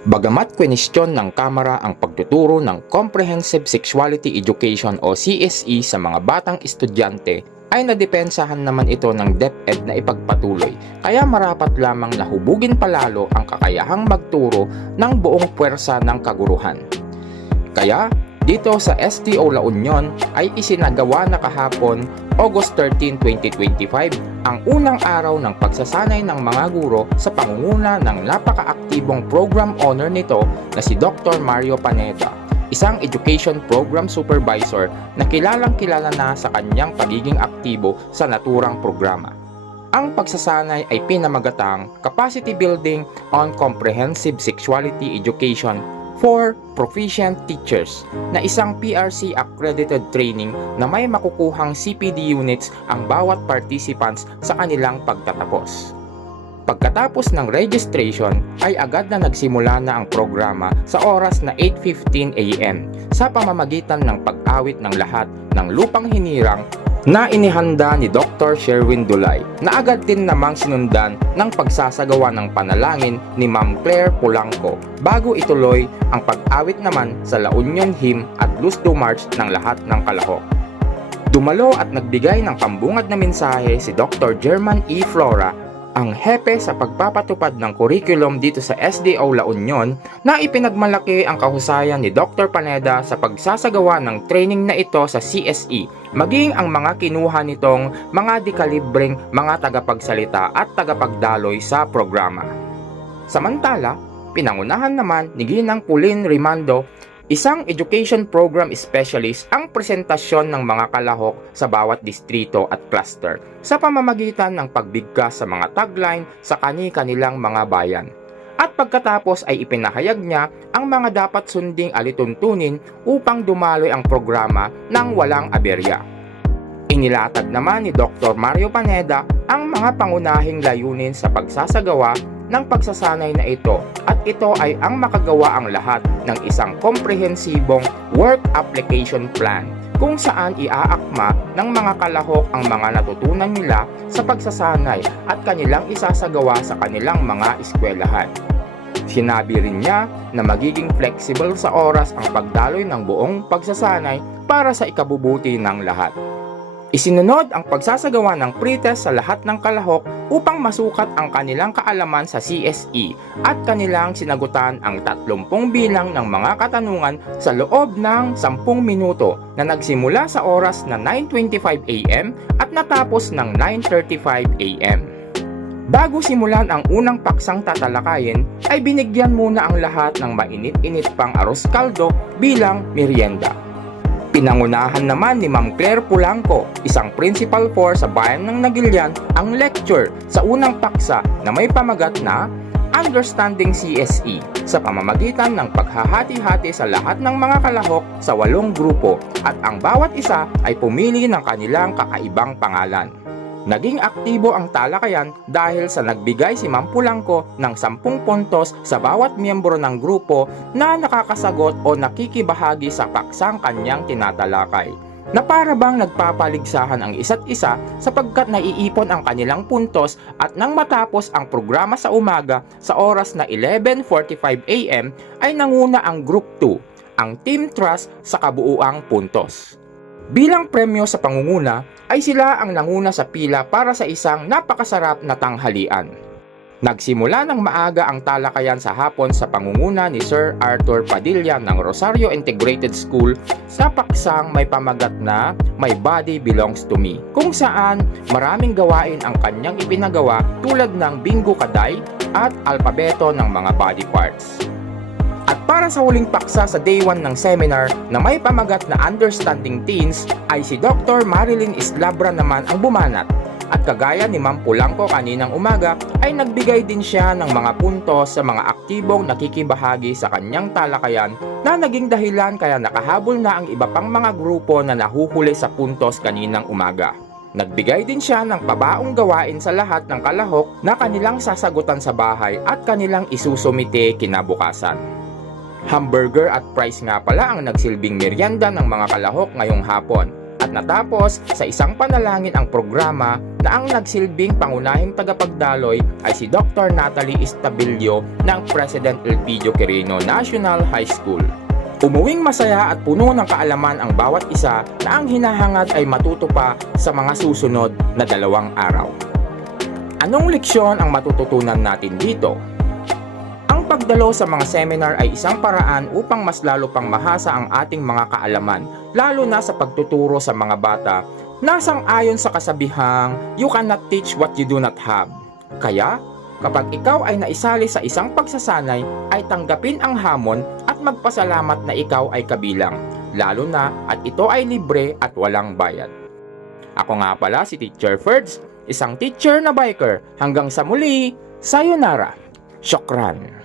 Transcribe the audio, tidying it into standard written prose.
Bagamat kwenestyon ng Kamara ang pagtuturo ng Comprehensive Sexuality Education o CSE sa mga batang estudyante, ay nadepensahan naman ito ng DepEd na ipagpatuloy, kaya marapat lamang na hubugin palalo ang kakayahang magturo ng buong puwersa ng kaguruhan. Kaya, dito sa STO La Union ay isinagawa na kahapon, August 13, 2025, ang unang araw ng pagsasanay ng mga guro sa pangunguna ng napakaaktibong program owner nito na si Dr. Mario Panetta, isang education program supervisor na kilalang-kilala na sa kanyang pagiging aktibo sa naturang programa. Ang pagsasanay ay pinamagatang Capacity Building on Comprehensive Sexuality Education for Proficient Teachers na isang PRC accredited training na may makukuhang CPD units ang bawat participants sa kanilang pagtatapos. Pagkatapos ng registration ay agad na nagsimula na ang programa sa oras na 8:15 AM sa pamamagitan ng pag-awit ng lahat ng lupang hinirang na inihanda ni Dr. Sherwin Dulay na agad din namang sinundan ng pagsasagawa ng panalangin ni Ma'am Claire Polanco bago ituloy ang pag-awit naman sa La Union Hymn at Luz du March ng lahat ng kalahok. Dumalo at nagbigay ng pambungad na mensahe si Dr. German E. Flora, ang hepe sa pagpapatupad ng curriculum dito sa SDO La Union, na ipinagmalaki ang kahusayan ni Dr. Panetta sa pagsasagawa ng training na ito sa CSE, maging ang mga kinuha nitong mga dekalibreng mga tagapagsalita at tagapagdaloy sa programa. Samantala, pinangunahan naman ni Ginang Pauline Rimando, isang education program specialist, ang presentasyon ng mga kalahok sa bawat distrito at cluster sa pamamagitan ng pagbigkas sa mga tagline sa kani-kanilang mga bayan. At pagkatapos ay ipinahayag niya ang mga dapat sunding alituntunin upang dumaloy ang programa ng walang aberya. Inilatag naman ni Dr. Mario Panetta ang mga pangunahing layunin sa pagsasagawa ng pagsasanay na ito, at ito ay ang makagawa ang lahat ng isang komprehensibong work application plan kung saan iaakma ng mga kalahok ang mga natutunan nila sa pagsasanay at kanilang isasagawa sa kanilang mga eskwelahan. Sinabi rin niya na magiging flexible sa oras ang pagdaloy ng buong pagsasanay para sa ikabubuti ng lahat. Isinunod ang pagsasagawa ng pretest sa lahat ng kalahok upang masukat ang kanilang kaalaman sa CSE at kanilang sinagutan ang 30 bilang ng mga katanungan sa loob ng 10 minuto na nagsimula sa oras na 9:25 AM at natapos ng 9:35 AM. Bago simulan ang unang paksang tatalakayin, ay binigyan muna ang lahat ng mainit-init pang arroz caldo bilang merienda. Pinangunahan naman ni Ma'am Claire Polanco, isang Principal 4 sa bayan ng Nagilian, ang lecture sa unang paksa na may pamagat na Understanding CSE sa pamamagitan ng paghahati-hati sa lahat ng mga kalahok sa 8 grupo, at ang bawat isa ay pumili ng kanilang kakaibang pangalan. Naging aktibo ang talakayan dahil sa nagbigay si Ma'am Polanco ng 10 puntos sa bawat miyembro ng grupo na nakakasagot o nakikibahagi sa paksang kanyang tinatalakay, na para bang nagpapaligsahan ang isa't isa sapagkat naiipon ang kanilang puntos, at nang matapos ang programa sa umaga sa oras na 11:45 AM ay nanguna ang Group 2, ang Team Trust, sa kabuuang puntos. Bilang premyo sa pangunguna ay sila ang nanguna sa pila para sa isang napakasarap na tanghalian. Nagsimula ng maaga ang talakayan sa hapon sa pangunguna ni Sir Arthur Padilla ng Rosario Integrated School sa paksang may pamagat na My Body Belongs to Me, kung saan maraming gawain ang kanyang ipinagawa tulad ng bingo kaday at alpabeto ng mga body parts. At para sa huling paksa sa day 1 ng seminar na may pamagat na Understanding Teens ay si Dr. Marilyn Islabra naman ang bumanat, at kagaya ni Ma'am Polanco kaninang umaga ay nagbigay din siya ng mga puntos sa mga aktibong nakikibahagi sa kanyang talakayan na naging dahilan kaya nakahabol na ang iba pang mga grupo na nahuhuli sa puntos kaninang umaga. Nagbigay din siya ng pabaong gawain sa lahat ng kalahok na kanilang sasagutan sa bahay at kanilang isusumite kinabukasan. Hamburger at fries nga pala ang nagsilbing merienda ng mga kalahok ngayong hapon, at natapos sa isang panalangin ang programa na ang nagsilbing pangunahing tagapagdaloy ay si Dr. Natalie Estabillo ng President Elpidio Quirino National High School. Umuwing masaya at puno ng kaalaman ang bawat isa na ang hinahangad ay matuto pa sa mga susunod na 2 araw. Anong leksyon ang matututunan natin dito? Ang pagdalo sa mga seminar ay isang paraan upang mas lalo pang mahasa ang ating mga kaalaman, lalo na sa pagtuturo sa mga bata na sang-ayon sa kasabihang, "You cannot teach what you do not have." Kaya, kapag ikaw ay naisali sa isang pagsasanay, ay tanggapin ang hamon at magpasalamat na ikaw ay kabilang, lalo na at ito ay libre at walang bayad. Ako nga pala si Teacher Ferds, isang teacher na biker. Hanggang sa muli, sayonara, syokran.